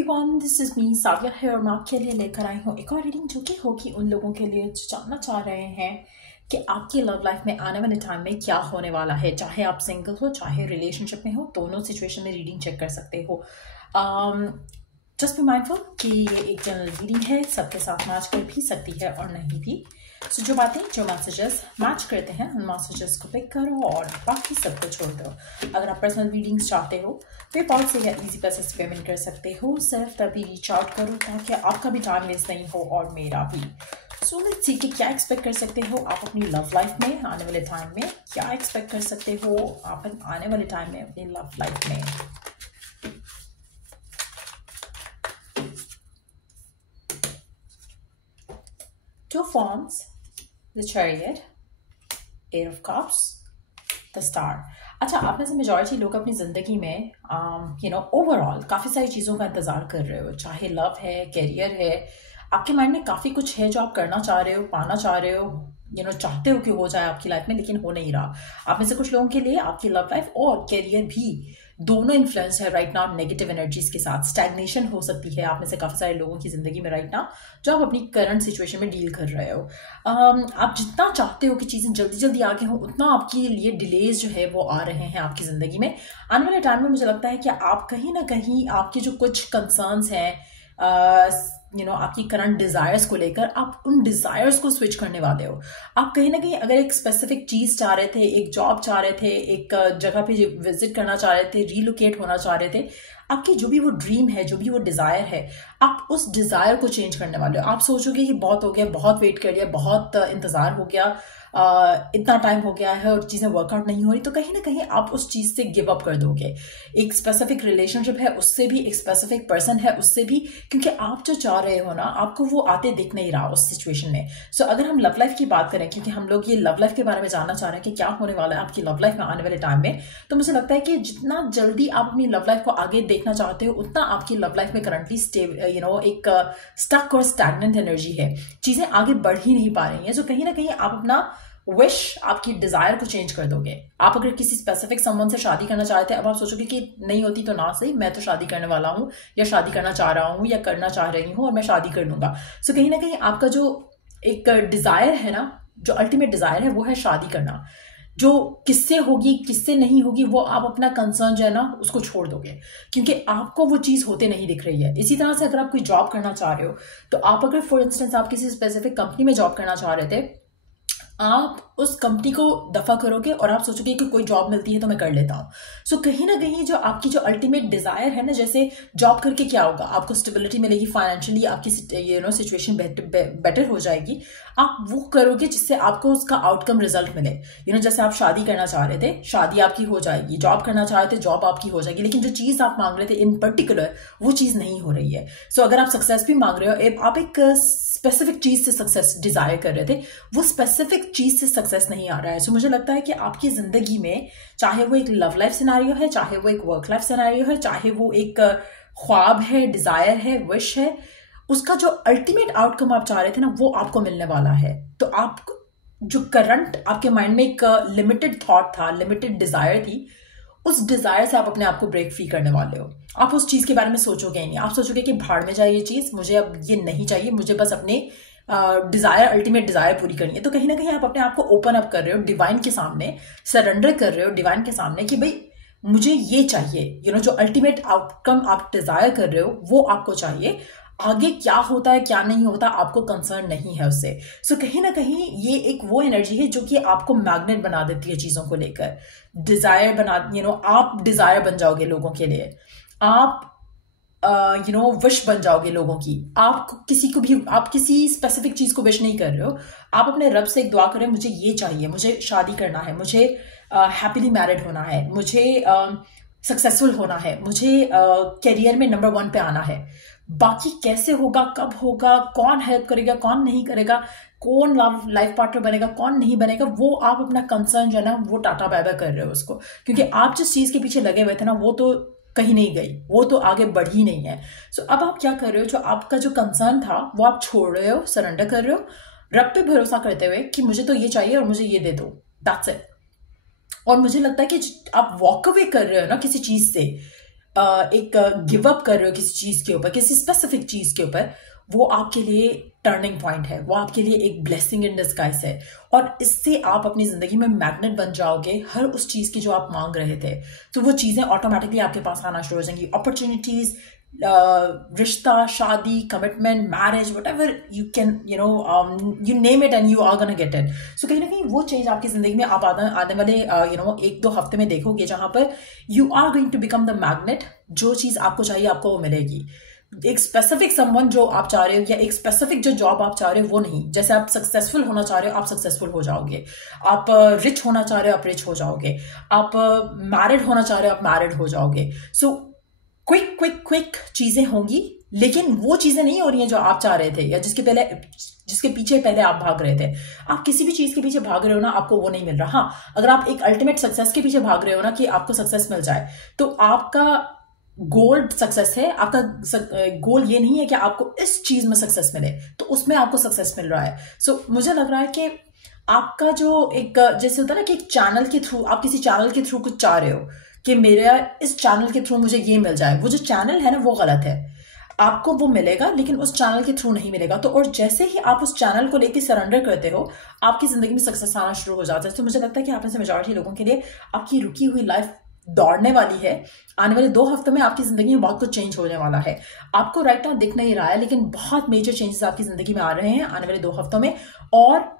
Everyone, this is me साविया है और मैं आपके लिए लेकर आई हूँ एक और रीडिंग जो कि होगी उन लोगों के लिए जो जानना चाह रहे हैं कि आपकी लव लाइफ में आने वाले टाइम में क्या होने वाला है। चाहे आप सिंगल हो चाहे रिलेशनशिप में हो, दोनों सिचुएशन में रीडिंग चेक कर सकते हो। जस्ट बी माइंडफुल कि ये एक जनरल रीडिंग है, सबके साथ मैच कर भी सकती है और नहीं भी। सो जो बातें जो मैसेजेस मैच करते हैं उन मैसेजेस को पिक करो और बाकी सबको छोड़ दो। अगर आप पर्सनल रीडिंग्स चाहते हो पेपॉल से या इजी पैसे से पेमेंट कर सकते हो। सिर्फ तभी रीच आउट करो ताकि आपका भी टाइम वेस्ट नहीं हो और मेरा भी। सो लेट्स सी कि क्या एक्सपेक्ट कर सकते हो आप अपनी लव लाइफ में आने वाले टाइम में। क्या एक्सपेक्ट कर सकते हो आप आने वाले टाइम में अपनी लव लाइफ में। Two Wands, the Chariot, Eight of Cups, the Star। अच्छा, आप में से मेजॉरिटी लोग अपनी ज़िंदगी में ओवरऑल काफ़ी सारी चीज़ों का इंतज़ार कर रहे हो। चाहे लव है, करियर है, आपके माइंड में काफ़ी कुछ है जो आप करना चाह रहे हो, पाना चाह रहे हो, चाहते हो कि हो जाए आपकी लाइफ में, लेकिन हो नहीं रहा। आप में से कुछ लोगों के लिए आपकी लव लाइफ और करियर भी दोनों इन्फ्लुएंस है राइट नाउ नेगेटिव एनर्जीज के साथ। स्टैग्नेशन हो सकती है आप में से काफ़ी सारे लोगों की ज़िंदगी में राइट नाउ, जो आप अपनी करंट सिचुएशन में डील कर रहे हो। आप जितना चाहते हो कि चीज़ें जल्दी जल्दी आगे हों, उतना आपके लिए डिलेज जो है वो आ रहे हैं आपकी ज़िंदगी में। आने वाले टाइम में मुझे लगता है कि आप कहीं ना कहीं आपके जो कुछ कंसर्न्स हैं आपकी करंट डिजायर्स को लेकर, आप उन डिजायर्स को स्विच करने वाले हो। आप कहीं ना कहीं अगर एक स्पेसिफिक चीज चाह रहे थे, एक जॉब चाह रहे थे, एक जगह पे विजिट करना चाह रहे थे, रीलोकेट होना चाह रहे थे, आपकी जो भी वो ड्रीम है, जो भी वो डिजायर है, आप उस डिजायर को चेंज करने वाले हो। आप सोचोगे कि बहुत हो गया, बहुत वेट कर लिया, बहुत इंतजार हो गया, इतना टाइम हो गया है और चीज़ें वर्कआउट नहीं हो रही, तो कहीं ना कहीं आप उस चीज़ से गिव अप कर दोगे। एक स्पेसिफिक रिलेशनशिप है उससे भी, एक स्पेसिफिक पर्सन है उससे भी, क्योंकि आप जो चाह रहे हो ना, आपको वो आते दिख नहीं रहा उस सिचुएशन में। सो अगर हम लव लाइफ की बात करें, क्योंकि हम लोग ये लव लाइफ के बारे में जानना चाह रहे हैं कि क्या होने वाला है आपकी लव लाइफ में आने वाले टाइम में, तो मुझे लगता है कि जितना जल्दी आप अपनी लव लाइफ को आगे देखना चाहते हो, उतना आपकी लव लाइफ में करंटली एक स्टक और स्टैग्नेंट एनर्जी है। चीज़ें आगे बढ़ ही नहीं पा रही हैं, जो कहीं ना कहीं आप अपना विश, आपकी डिजायर को चेंज कर दोगे। आप अगर किसी स्पेसिफिक समवन से शादी करना चाहते हैं, अब आप सोचोगे कि नहीं होती तो ना सही, मैं तो शादी करने वाला हूँ या शादी करना चाह रहा हूँ या करना चाह रही हूँ और मैं शादी कर लूंगा। सो कहीं ना कहीं आपका जो एक डिजायर है ना, जो अल्टीमेट डिजायर है, वो है शादी करना। जो किससे होगी किससे नहीं होगी, वो आप अपना कंसर्न जो है ना उसको छोड़ दोगे, क्योंकि आपको वो चीज होते नहीं दिख रही है। इसी तरह से अगर आप कोई जॉब करना चाह रहे हो, तो आप अगर फॉर इंस्टेंस आप किसी स्पेसिफिक कंपनी में जॉब करना चाह रहे थे, आप उस कंपनी को दफा करोगे और आप सोचोगे कि कोई जॉब मिलती है तो मैं कर लेता हूँ। सो कहीं ना कहीं जो आपकी जो अल्टीमेट डिजायर है ना, जैसे जॉब करके क्या होगा, आपको स्टेबिलिटी मिलेगी, फाइनेंशियली आपकी सिचुएशन बेटर हो जाएगी। आप वो करोगे जिससे आपको उसका आउटकम रिजल्ट मिले। जैसे आप शादी करना चाह रहे थे, शादी आपकी हो जाएगी, जॉब करना चाह रहे थे, जॉब आपकी हो जाएगी, लेकिन जो चीज आप मांग रहे थे इन पर्टिकुलर, वो चीज नहीं हो रही है। सो अगर आप सक्सेस भी मांग रहे हो, आप एक स्पेसिफिक चीज से सक्सेस डिजायर कर रहे थे, वो स्पेसिफिक चीज से सक्सेस नहीं आ रहा है। सो मुझे लगता है कि आपकी जिंदगी में, चाहे वो एक लव लाइफ सिनेरियो है, चाहे वो एक वर्क लाइफ सिनेरियो है, चाहे वो एक ख्वाब है, डिजायर है, विश है, उसका जो अल्टीमेट आउटकम आप चाह रहे थे ना, वो आपको मिलने वाला है। तो आप जो करंट आपके माइंड में एक लिमिटेड थॉट था, लिमिटेड डिजायर थी, उस डिजायर से आप अपने आप को ब्रेक फ्री करने वाले हो। आप उस चीज के बारे में सोचोगे ही नहीं। आप सोचोगे कि भाड़ में जाए ये चीज, मुझे अब ये नहीं चाहिए, मुझे बस अपने डिजायर, अल्टीमेट डिजायर पूरी करनी है। तो कहीं ना कहीं आप अपने आप को ओपन अप कर रहे हो डिवाइन के सामने, सरेंडर कर रहे हो डिवाइन के सामने कि भाई मुझे ये चाहिए। जो अल्टीमेट आउटकम आप डिजायर कर रहे हो वो आपको चाहिए। आगे क्या होता है क्या नहीं होता आपको कंसर्न नहीं है उससे। सो कहीं ना कहीं ये एक वो एनर्जी है जो कि आपको मैग्नेट बना देती है चीजों को लेकर। डिजायर बना, आप डिजायर बन जाओगे लोगों के लिए, आप विश बन जाओगे लोगों की। आप किसी स्पेसिफिक चीज को विश नहीं कर रहे हो, आप अपने रब से एक दुआ कर रहे हो, मुझे ये चाहिए, मुझे शादी करना है, मुझे हैप्पीली मैरिड होना है, मुझे सक्सेसफुल होना है, मुझे करियर में नंबर 1 पे आना है। बाकी कैसे होगा, कब होगा, कौन हेल्प करेगा, कौन नहीं करेगा, कौन लाइफ पार्टनर बनेगा, कौन नहीं बनेगा, वो आप अपना कंसर्न जो है ना वो टाटा बाय बाय कर रहे हो उसको, क्योंकि आप जिस चीज के पीछे लगे हुए थे ना, वो तो कहीं नहीं गई, वो तो आगे बढ़ी नहीं है। सो अब आप क्या कर रहे हो, जो आपका जो कंसर्न था वो आप छोड़ रहे हो, सरेंडर कर रहे हो रब पे भरोसा करते हुए कि मुझे तो ये चाहिए और मुझे ये दे दो, दैट्स इट। और मुझे लगता है कि आप वॉक अवे कर रहे हो ना किसी चीज से, एक गिव अप कर रहे हो किसी चीज के ऊपर, किसी स्पेसिफिक चीज के ऊपर, वो आपके लिए टर्निंग पॉइंट है, वो आपके लिए एक ब्लेसिंग इन डिस्गाइज है। और इससे आप अपनी जिंदगी में मैग्नेट बन जाओगे हर उस चीज की जो आप मांग रहे थे। तो वो चीजें ऑटोमेटिकली आपके पास आना शुरू हो जाएंगी। अपॉर्चुनिटीज, रिश्ता, शादी, commitment, marriage, what ever you can, you name it and you are gonna get it. So कहीं ना कहीं वो चेंज आपकी जिंदगी में आप आने वाले 1-2 हफ्ते में देखोगे, जहां पर you are going to become the magnet. जो चीज आपको चाहिए आपको वो मिलेगी। एक स्पेसिफिक समवन जो आप चाह रहे हो, या एक स्पेसिफिक जो जॉब आप चाह रहे हो वो नहीं। जैसे आप सक्सेसफुल होना चाह रहे हो आप सक्सेसफुल हो जाओगे, आप रिच होना चाह रहे हो आप रिच हो जाओगे, आप मैरिड होना चाह रहे हो आप मैरिड हो जाओगे। सो क्विक क्विक क्विक चीजें होंगी, लेकिन वो चीजें नहीं हो रही हैं जो आप चाह रहे थे, या जिसके पीछे पहले आप भाग रहे थे। आप किसी भी चीज के पीछे भाग रहे हो ना, आपको वो नहीं मिल रहा। हाँ, अगर आप एक अल्टीमेट सक्सेस के पीछे भाग रहे हो ना, कि आपको सक्सेस मिल जाए, तो आपका गोल सक्सेस है। आपका गोल ये नहीं है कि आपको इस चीज में सक्सेस मिले, तो उसमें आपको सक्सेस मिल रहा है। सो मुझे लग रहा है कि आपका जो एक, जैसे होता है ना कि एक चैनल के थ्रू, आप किसी चैनल के थ्रू कुछ चाह रहे हो कि मेरा इस चैनल के थ्रू मुझे ये मिल जाए, वो जो चैनल है ना वो गलत है। आपको वो मिलेगा लेकिन उस चैनल के थ्रू नहीं मिलेगा। तो और जैसे ही आप उस चैनल को लेके सरेंडर करते हो, आपकी जिंदगी में सक्सेस आना शुरू हो जाता है। तो मुझे लगता है कि आप में से मेजॉरिटी लोगों के लिए आपकी रुकी हुई लाइफ दौड़ने वाली है। आने वाले 2 हफ्तों में आपकी जिंदगी में बहुत कुछ चेंज होने वाला है। आपको राइट नाउ दिख नहीं रहा है, लेकिन बहुत मेजर चेंजेस आपकी जिंदगी में आ रहे हैं आने वाले 2 हफ्तों में। और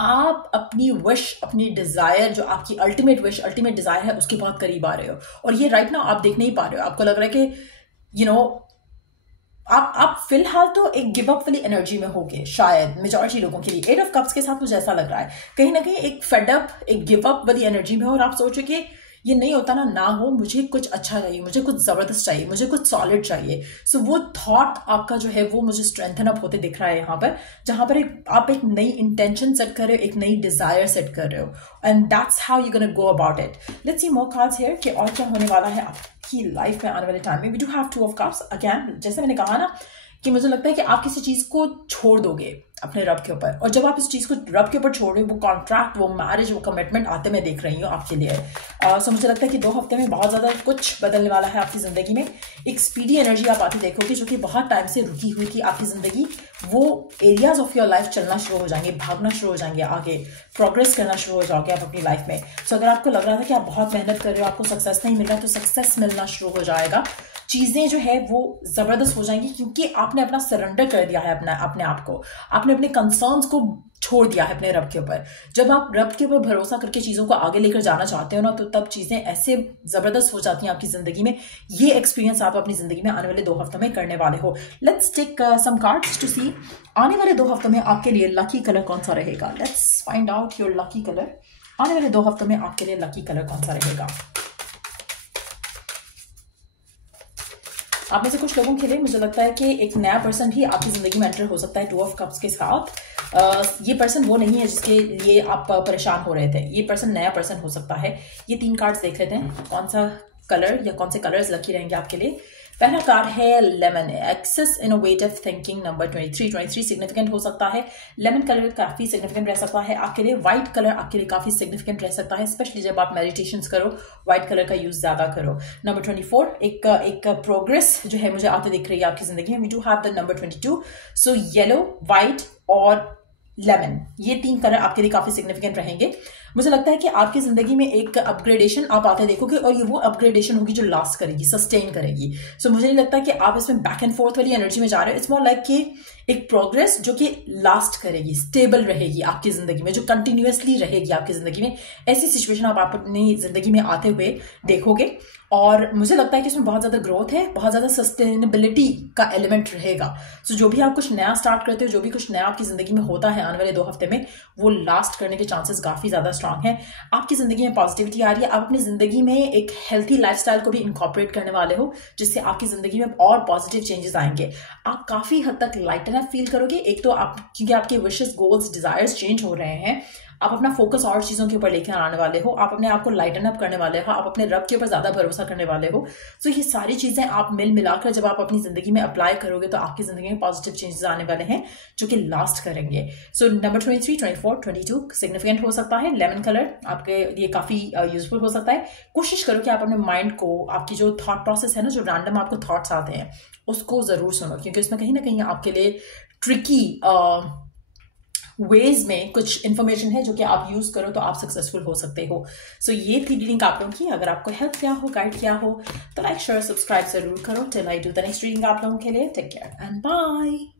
आप अपनी विश, अपनी डिजायर, जो आपकी अल्टीमेट विश, अल्टीमेट डिजायर है, उसके बहुत करीब आ रहे हो। और ये राइट नाउ आप देख नहीं पा रहे हो। आपको लग रहा है कि आप फिलहाल तो एक गिव अप वाली एनर्जी में होगे शायद मेजॉरिटी लोगों के लिए। 8 ऑफ कप्स के साथ मुझे ऐसा लग रहा है, कहीं ना कहीं एक फेड अप, एक गिव अप वाली एनर्जी में हो, और आप सोचो कि ये नहीं होता ना हो, मुझे कुछ अच्छा चाहिए, मुझे कुछ जबरदस्त चाहिए, मुझे कुछ सॉलिड चाहिए। सो वो थॉट आपका जो है वो मुझे स्ट्रेंथन अप होते दिख रहा है यहाँ पर, जहां पर आप एक नई इंटेंशन सेट कर रहे हो, एक नई डिजायर सेट कर रहे हो, and that's how you gonna go about it. Let's see more cards here कि और क्या होने वाला है आपकी लाइफ में आने वाले टाइम में। We do have 2 of cups again. जैसे मैंने कहा ना कि मुझे लगता है कि आप किसी चीज को छोड़ दोगे अपने रब के ऊपर, और जब आप इस चीज को रब के ऊपर छोड़ रहे हो, वो कॉन्ट्रैक्ट, वो मैरिज, वो कमिटमेंट आते मैं देख रही हूँ आपके लिए। सो मुझे लगता है कि 2 हफ्ते में बहुत ज्यादा कुछ बदलने वाला है आपकी जिंदगी में। एक स्पीडी एनर्जी आप आती देखोगे, जो कि बहुत टाइम से रुकी हुई थी आपकी जिंदगी। वो एरियाज ऑफ योर लाइफ चलना शुरू हो जाएंगे, भागना शुरू हो जाएंगे, आगे प्रोग्रेस करना शुरू हो जाओगे आप अपनी लाइफ में। सो अगर आपको लग रहा था कि आप बहुत मेहनत कर रहे हो, आपको सक्सेस नहीं मिल रहा, तो सक्सेस मिलना शुरू हो जाएगा। चीजें जो है वो जबरदस्त हो जाएंगी, क्योंकि आपने अपना सरेंडर कर दिया है अपने आप को। आपने अपने कंसर्न्स को छोड़ दिया है अपने रब के ऊपर। जब आप रब के ऊपर भरोसा करके चीजों को आगे लेकर जाना चाहते हो ना, तो तब चीजें ऐसे जबरदस्त हो जाती हैं आपकी जिंदगी में। ये एक्सपीरियंस आप अपनी जिंदगी में आने वाले 2 हफ्तों में करने वाले हो। Let's take some cards to see आने वाले 2 हफ्तों में आपके लिए लकी कलर कौन सा रहेगा। Let's find out your lucky colour. आने वाले 2 हफ्तों में आपके लिए लकी कलर कौन सा रहेगा। आप में से कुछ लोगों के लिए मुझे लगता है कि एक नया पर्सन भी आपकी जिंदगी में एंटर हो सकता है 2 ऑफ कप्स के साथ। ये पर्सन वो नहीं है जिसके लिए आप परेशान हो रहे थे, ये पर्सन नया पर्सन हो सकता है। ये 3 कार्ड्स देख लेते हैं कौन सा कलर या कौन से कलर्स लकी रहेंगे आपके लिए। पहला कार्ड है lemon, access innovative thinking, number 23 significant हो सकता है। लेमन कलर काफी सिग्निफिकेंट रह सकता है आपके लिए। व्हाइट कलर आपके लिए काफी सिग्निफिकेंट रह सकता है, स्पेशली जब आप मेडिटेशन करो, व्हाइट कलर का यूज ज्यादा करो। नंबर 24 एक प्रोग्रेस जो है मुझे आते दिख रही है आपकी जिंदगी में। We do have the number 22। So yellow, white और लेमन, ये 3 कलर आपके लिए काफी सिग्निफिकेंट रहेंगे। मुझे लगता है कि आपकी जिंदगी में एक अपग्रेडेशन आप आते देखोगे, और ये वो अपग्रेडेशन होगी जो लास्ट करेगी, सस्टेन करेगी। सो मुझे नहीं लगता कि आप इसमें बैक एंड फोर्थ वाली एनर्जी में जा रहे हो। इट्स मोर लाइक कि एक प्रोग्रेस जो कि लास्ट करेगी, स्टेबल रहेगी आपकी जिंदगी में, जो कंटिन्यूअसली रहेगी आपकी जिंदगी में। ऐसी सिचुएशन आप अपनी जिंदगी में आते हुए देखोगे, और मुझे लगता है कि इसमें बहुत ज्यादा ग्रोथ है, बहुत ज्यादा सस्टेनेबिलिटी का एलिमेंट रहेगा। सो जो भी आप कुछ नया स्टार्ट करते हो, जो भी कुछ नया आपकी जिंदगी में होता है आने वाले 2 हफ्ते में, वो लास्ट करने के चांसेस काफी ज्यादा स्ट्रांग है। आपकी जिंदगी में पॉजिटिविटी आ रही है। आप अपनी जिंदगी में एक हेल्थी लाइफस्टाइल को भी इनकॉर्पोरेट करने वाले हो, जिससे आपकी जिंदगी में और पॉजिटिव चेंजेस आएंगे। आप काफी हद तक लाइटन अप फील करोगे। एक तो आप, क्योंकि आपके विशेस, गोल्स, डिजायर्स चेंज हो रहे हैं, आप अपना फोकस और चीज़ों के ऊपर लेकर आने वाले हो, आप अपने आप को लाइटन अप करने वाले हो, आप अपने रब के ऊपर ज़्यादा भरोसा करने वाले हो। सो ये सारी चीज़ें आप मिल मिलाकर जब आप अपनी ज़िंदगी में अप्लाई करोगे तो आपकी ज़िंदगी में पॉजिटिव चेंजेस आने वाले हैं जो कि लास्ट करेंगे। सो नंबर 23, 24, 22 सिग्निफिकेंट हो सकता है। लेमन कलर आपके लिए काफ़ी यूजफुल हो सकता है। कोशिश करो कि आप अपने माइंड को, आपकी जो थॉट प्रोसेस है ना, जो रैंडम आपको थॉट्स आते हैं उसको ज़रूर सुनो, क्योंकि उसमें कहीं ना कहीं आपके लिए ट्रिकी वेज में कुछ इन्फॉर्मेशन है जो कि आप यूज करो तो आप सक्सेसफुल हो सकते हो। सो ये थी रीडिंग आप लोगों की। अगर आपको हेल्प किया हो, गाइड किया हो तो लाइक शेयर सब्सक्राइब जरूर करो। Till I do the next reading आप लोगों के लिए, टेक केयर एंड बाय।